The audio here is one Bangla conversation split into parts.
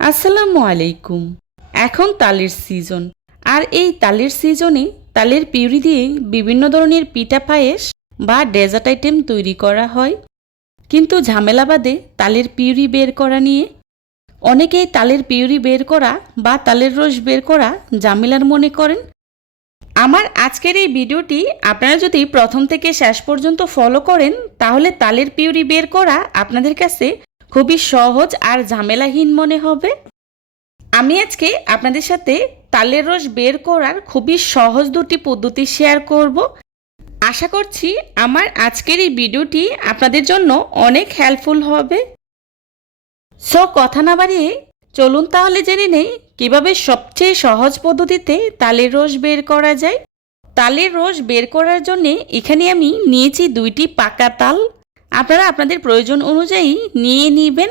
আসসালামু আলাইকুম। এখন তালের সিজন। আর এই তালের সিজনে তালের পিউরি দিয়ে বিভিন্ন ধরনের পিঠা পায়েস বা ডেজার্ট আইটেম তৈরি করা হয়। কিন্তু ঝামেলা বাদে তালের পিউরি বের করা নিয়ে অনেকেই তালের পিউরি বের করা বা তালের রস বের করা ঝামেলার মনে করেন। আমার আজকের এই ভিডিওটি আপনারা যদি প্রথম থেকে শেষ পর্যন্ত ফলো করেন তাহলে তালের পিউরি বের করা আপনাদের কাছে খুবই সহজ আর ঝামেলাহীন মনে হবে। আমি আজকে আপনাদের সাথে তালের রস বের করার খুবই সহজ দুটি পদ্ধতি শেয়ার করব। আশা করছি আমার আজকের এই ভিডিওটি আপনাদের জন্য অনেক হেল্পফুল হবে। সো কথা না বাড়িয়ে চলুন তাহলে জেনে নেই কিভাবে সবচেয়ে সহজ পদ্ধতিতে তালের রস বের করা যায়। তালের রস বের করার জন্যে এখানে আমি নিয়েছি 2টি পাকা তাল। আপনারা আপনাদের প্রয়োজন অনুযায়ী নিয়ে নেবেন।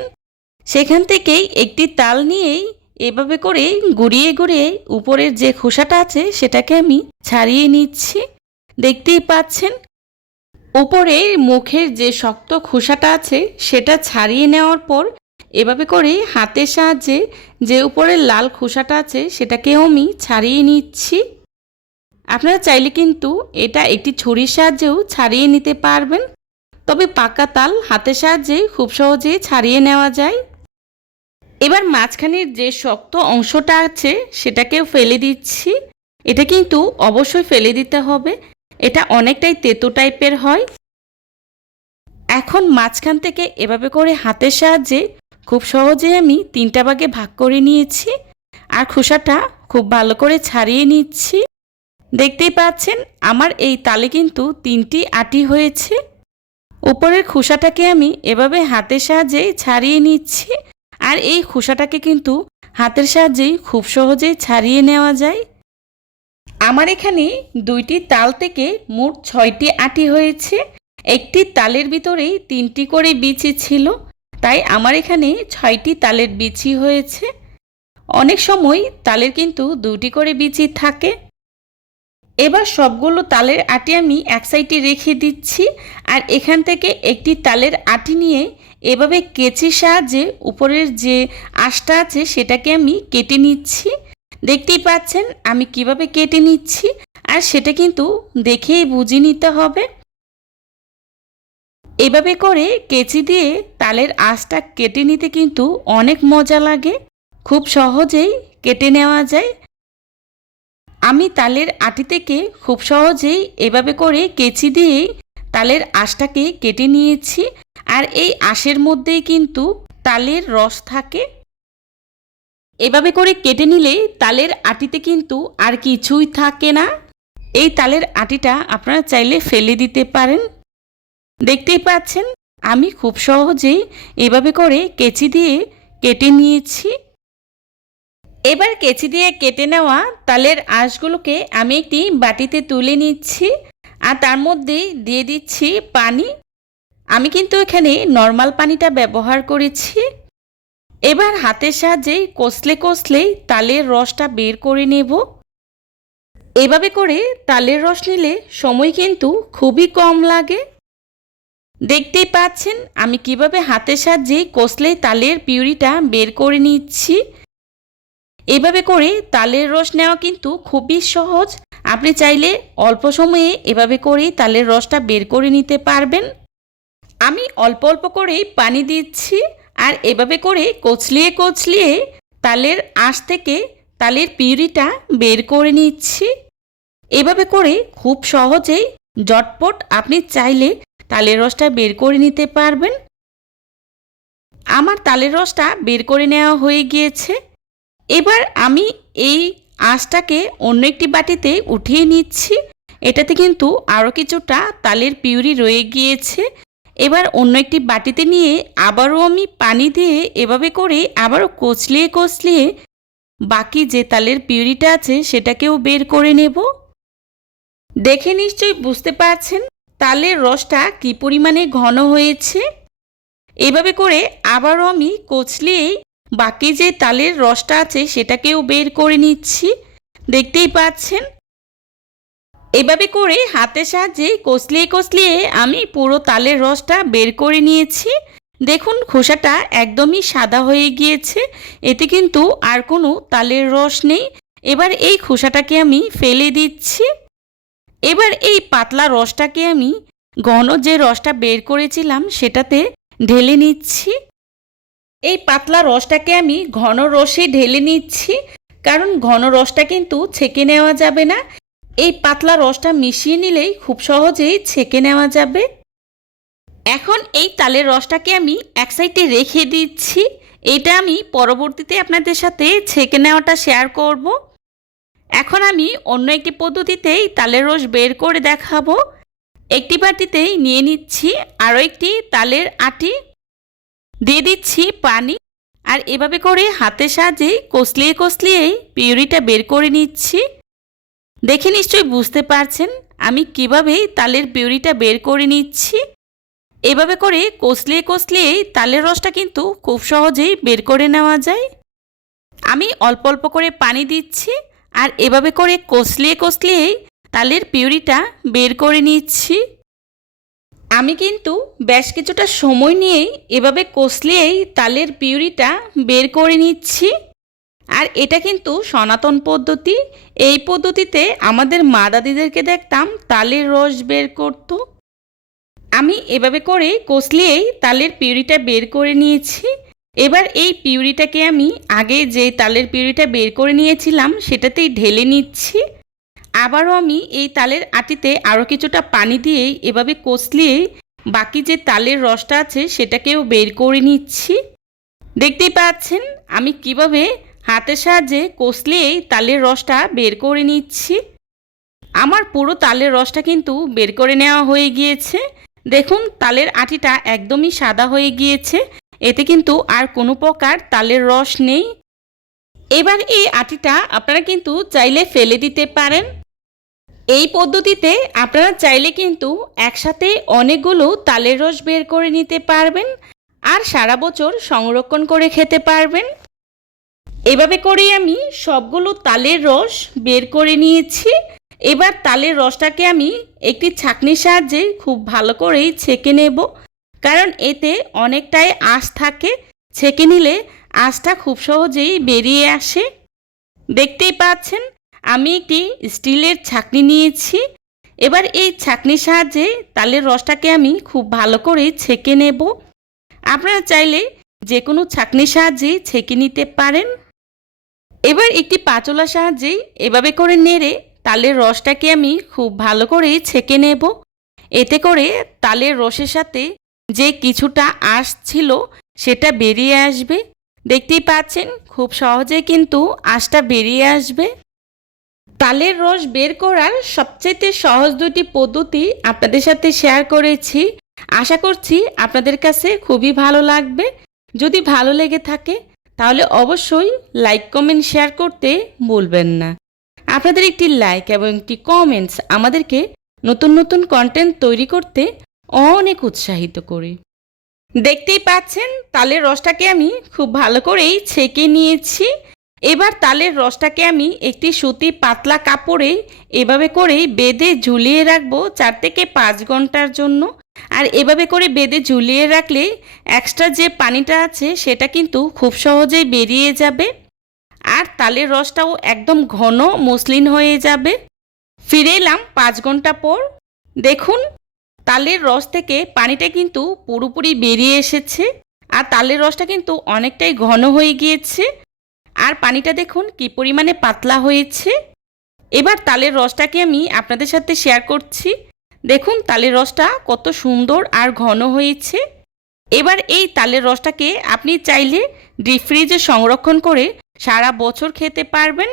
সেখান থেকেই একটি তাল নিয়েই এভাবে করে ঘুরিয়ে ঘুরিয়ে উপরের যে খোসাটা আছে সেটাকে আমি ছাড়িয়ে নিচ্ছি। দেখতেই পাচ্ছেন উপরের মুখের যে শক্ত খোসাটা আছে সেটা ছাড়িয়ে নেওয়ার পর এভাবে করে হাতের সাহায্যে যে উপরের লাল খোসাটা আছে সেটাকেও আমি ছাড়িয়ে নিচ্ছি। আপনারা চাইলে কিন্তু এটা একটি ছুরির সাহায্যেও ছাড়িয়ে নিতে পারবেন, তবে পাকা তাল হাতের সাহায্যে খুব সহজেই ছাড়িয়ে নেওয়া যায়। এবার মাঝখানের যে শক্ত অংশটা আছে সেটাকেও ফেলে দিচ্ছি। এটা কিন্তু অবশ্যই ফেলে দিতে হবে, এটা অনেকটাই তেতো টাইপের হয়। এখন মাঝখান থেকে এভাবে করে হাতের সাহায্যে খুব সহজে আমি 3টা ভাগে ভাগ করে নিয়েছি আর খোসাটা খুব ভালো করে ছাড়িয়ে নিচ্ছি। দেখতেই পাচ্ছেন আমার এই তালে কিন্তু 3টি আটি হয়েছে। উপরের খোসাটাকে আমি এভাবে হাতের সাহায্যে ছাড়িয়ে নিচ্ছি আর এই খোসাটাকে কিন্তু হাতের সাহায্যেই খুব সহজেই ছাড়িয়ে নেওয়া যায়। আমার এখানে 2টি তাল থেকে মোট 6টি আটি হয়েছে। একটি তালের ভিতরেই 3টি করে বিচি ছিল, তাই আমার এখানে 6টি তালের বিচি হয়েছে। অনেক সময় তালের কিন্তু 2টি করে বিচি থাকে। এবার সবগুলো তালের আটি আমি এক সাইডে রেখে দিচ্ছি আর এখান থেকে একটি তালের আটি নিয়ে এভাবে কেচির সাহায্যে উপরের যে আঁশটা আছে সেটাকে আমি কেটে নিচ্ছি। দেখতেই পাচ্ছেন আমি কিভাবে কেটে নিচ্ছি আর সেটা কিন্তু দেখেই বুঝে নিতে হবে। এভাবে করে কেচি দিয়ে তালের আঁশটা কেটে নিতে কিন্তু অনেক মজা লাগে, খুব সহজেই কেটে নেওয়া যায়। আমি তালের আটি থেকে খুব সহজেই এভাবে করে কেচি দিয়েই তালের আঁশটাকে কেটে নিয়েছি আর এই আঁশের মধ্যেই কিন্তু তালের রস থাকে। এভাবে করে কেটে নিলে তালের আটিতে কিন্তু আর কিছুই থাকে না। এই তালের আটিটা আপনারা চাইলে ফেলে দিতে পারেন। দেখতেই পাচ্ছেন আমি খুব সহজেই এভাবে করে কেচি দিয়ে কেটে নিয়েছি। এবার কেচি দিয়ে কেটে নেওয়া তালের আঁশগুলোকে আমি একটি বাটিতে তুলে নিচ্ছি আর তার মধ্যে দিয়ে দিচ্ছি পানি। আমি কিন্তু এখানে নর্মাল পানিটা ব্যবহার করেছি। এবার হাতের সাহায্যে কষলে কষলেই তালের রসটা বের করে নেব। এভাবে করে তালের রস নিলে সময় কিন্তু খুবই কম লাগে। দেখতেই পাচ্ছেন আমি কিভাবে হাতের সাহায্যে কষলে তালের পিউরিটা বের করে নিচ্ছি। এভাবে করে তালের রস নেওয়া কিন্তু খুবই সহজ। আপনি চাইলে অল্প সময়ে এভাবে করেই তালের রসটা বের করে নিতে পারবেন। আমি অল্প অল্প করেই পানি দিচ্ছি আর এভাবে করে কচলিয়ে কচলিয়ে তালের আঁশ থেকে তালের পিউরিটা বের করে নিচ্ছি। এভাবে করে খুব সহজেই ঝটপট আপনি চাইলে তালের রসটা বের করে নিতে পারবেন। আমার তালের রসটা বের করে নেওয়া হয়ে গিয়েছে। এবার আমি এই আঁশটাকে অন্য একটি বাটিতে উঠিয়ে নিচ্ছি। এটাতে কিন্তু আরও কিছুটা তালের পিউরি রয়ে গিয়েছে। এবার অন্য একটি বাটিতে নিয়ে আবারও আমি পানি দিয়ে এভাবে করে আবারও কচলিয়ে কচলিয়ে বাকি যে তালের পিউরিটা আছে সেটাকেও বের করে নেব। দেখে নিশ্চয়ই বুঝতে পারছেন তালের রসটা কী পরিমাণে ঘন হয়েছে। এভাবে করে আবারও আমি কচলিয়ে বাকি যে তালের রসটা আছে সেটাকেও বের করে নিচ্ছি। দেখতেই পাচ্ছেন এভাবে করে হাতের সাহায্যে কচলিয়ে কচলিয়ে আমি পুরো তালের রসটা বের করে নিয়েছি। দেখুন খোসাটা একদমই সাদা হয়ে গিয়েছে, এতে কিন্তু আর কোনো তালের রস নেই। এবার এই খোসাটাকে আমি ফেলে দিচ্ছি। এবার এই পাতলা রসটাকে আমি ঘন যে রসটা বের করেছিলাম সেটাতে ঢেলে নিচ্ছি। এই পাতলা রসটাকে আমি ঘন রসে ঢেলে নিচ্ছি, কারণ ঘন রসটা কিন্তু ছেঁকে নেওয়া যাবে না। এই পাতলা রসটা মিশিয়ে নিলেই খুব সহজেই ছেঁকে নেওয়া যাবে। এখন এই তালের রসটাকে আমি এক সাইডে রেখে দিচ্ছি। এটা আমি পরবর্তীতে আপনাদের সাথে ছেঁকে নেওয়াটা শেয়ার করব। এখন আমি অন্য একটি পদ্ধতিতেই তালের রস বের করে দেখাবো। একটি বাটিতেই নিয়ে নিচ্ছি আরও একটি তালের আটি, দিয়ে দিচ্ছি পানি, আর এভাবে করে হাতের সাহায্যে কষলিয়ে কষলিয়েই পিউরিটা বের করে নিচ্ছি। দেখে নিশ্চয়ই বুঝতে পারছেন আমি কিভাবে তালের পিউরিটা বের করে নিচ্ছি। এভাবে করে কষলিয়ে কষলিয়েই তালের রসটা কিন্তু খুব সহজেই বের করে নেওয়া যায়। আমি অল্প অল্প করে পানি দিচ্ছি আর এভাবে করে কষলিয়ে কষলিয়েই তালের পিউরিটা বের করে নিচ্ছি। আমি কিন্তু বেশ কিছুটা সময় নিয়েই এভাবে কষলিয়েই তালের পিউরিটা বের করে নিচ্ছি। আর এটা কিন্তু সনাতন পদ্ধতি। এই পদ্ধতিতে আমাদের মা দাদিদেরকে দেখতাম তালের রস বের করত। আমি এভাবে করে কষলিয়েই তালের পিউরিটা বের করে নিয়েছি। এবার এই পিউরিটাকে আমি আগে যে তালের পিউরিটা বের করে নিয়েছিলাম সেটাতেই ঢেলে নিচ্ছি। আবারও আমি এই তালের আটিতে আরও কিছুটা পানি দিয়েই এভাবে কষলিয়ে বাকি যে তালের রসটা আছে সেটাকেও বের করে নিচ্ছি। দেখতেই পাচ্ছেন আমি কিভাবে হাতের সাহায্যে কষলিয়েই তালের রসটা বের করে নিচ্ছি। আমার পুরো তালের রসটা কিন্তু বের করে নেওয়া হয়ে গিয়েছে। দেখুন তালের আটিটা একদমই সাদা হয়ে গিয়েছে, এতে কিন্তু আর কোনো প্রকার তালের রস নেই। এবার এই আটিটা আপনারা কিন্তু চাইলে ফেলে দিতে পারেন। এই পদ্ধতিতে আপনারা চাইলে কিন্তু একসাথে অনেকগুলো তালের রস বের করে নিতে পারবেন আর সারা বছর সংরক্ষণ করে খেতে পারবেন। এভাবে করেই আমি সবগুলো তালের রস বের করে নিয়েছি। এবার তালের রসটাকে আমি একটি ছাঁকনির সাহায্যে খুব ভালো করেই ছেঁকে নেব, কারণ এতে অনেকটাই আঁশ থাকে। ছেঁকে নিলে আঁশটা খুব সহজেই বেরিয়ে আসে। দেখতেই পাচ্ছেন আমি একটি স্টিলের ছাঁকনি নিয়েছি। এবার এই ছাঁকনির সাহায্যে তালের রসটাকে আমি খুব ভালো করে ছেঁকে নেব। আপনারা চাইলে যে কোনো ছাঁকনির সাহায্যেই ছেঁকে নিতে পারেন। এবার একটি পাচলার সাহায্যে এভাবে করে নেড়ে তালের রসটাকে আমি খুব ভালো করে ছেঁকে নেব। এতে করে তালের রসের সাথে যে কিছুটা আঁশ ছিল সেটা বেরিয়ে আসবে। দেখতেই পাচ্ছেন খুব সহজে কিন্তু আঁশটা বেরিয়ে আসবে। তালের রস বের করার সবচেয়ে সহজ দুটি পদ্ধতি আপনাদের সাথে শেয়ার করেছি। আশা করছি আপনাদের কাছে খুবই ভালো লাগবে। যদি ভালো লেগে থাকে তাহলে অবশ্যই লাইক কমেন্ট শেয়ার করতে ভুলবেন না। আপনাদের একটি লাইক এবং একটি কমেন্টস আমাদেরকে নতুন নতুন কন্টেন্ট তৈরি করতে অনেক উৎসাহিত করে। দেখতেই পাচ্ছেন তালের রসটাকে আমি খুব ভালো করেই ছেঁকে নিয়েছি। এবার তালের রসটাকে আমি একটি সুতি পাতলা কাপড়ে এভাবে করে বেঁধে ঝুলিয়ে রাখবো 4 থেকে 5 ঘন্টার জন্য। আর এভাবে করে বেঁধে ঝুলিয়ে রাখলে এক্সট্রা যে পানিটা আছে সেটা কিন্তু খুব সহজেই বেরিয়ে যাবে আর তালের রসটাও একদম ঘন মসৃণ হয়ে যাবে। ফিরে এলাম 5 ঘন্টা পর। দেখুন তালের রস থেকে পানিটা কিন্তু পুরোপুরি বেরিয়ে এসেছে আর তালের রসটা কিন্তু অনেকটাই ঘন হয়ে গিয়েছে আর পানিটা দেখুন কি পরিমাণে পাতলা হয়েছে। এবার তালের রসটাকে আমি আপনাদের সাথে শেয়ার করছি। দেখুন তালের রসটা কত সুন্দর আর ঘন হয়েছে। এবার এই তালের রসটাকে আপনি চাইলে ডিপ ফ্রিজে সংরক্ষণ করে সারা বছর খেতে পারবেন।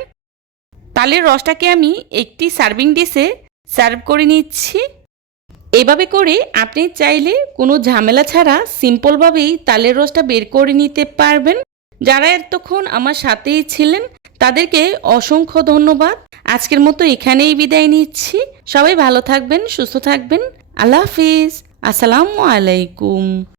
তালের রসটাকে আমি একটি সার্ভিং ডিশে সার্ভ করে নিচ্ছি। এভাবে করে আপনি চাইলে কোনো ঝামেলা ছাড়া সিম্পলভাবেই তালের রসটা বের করে নিতে পারবেন। যারা এতক্ষণ আমার সাথেই ছিলেন তাদেরকে অসংখ্য ধন্যবাদ। আজকের মতো এখানেই বিদায় নিচ্ছি। সবাই ভালো থাকবেন, সুস্থ থাকবেন। আল্লাহ হাফিজ। আসসালামু আলাইকুম।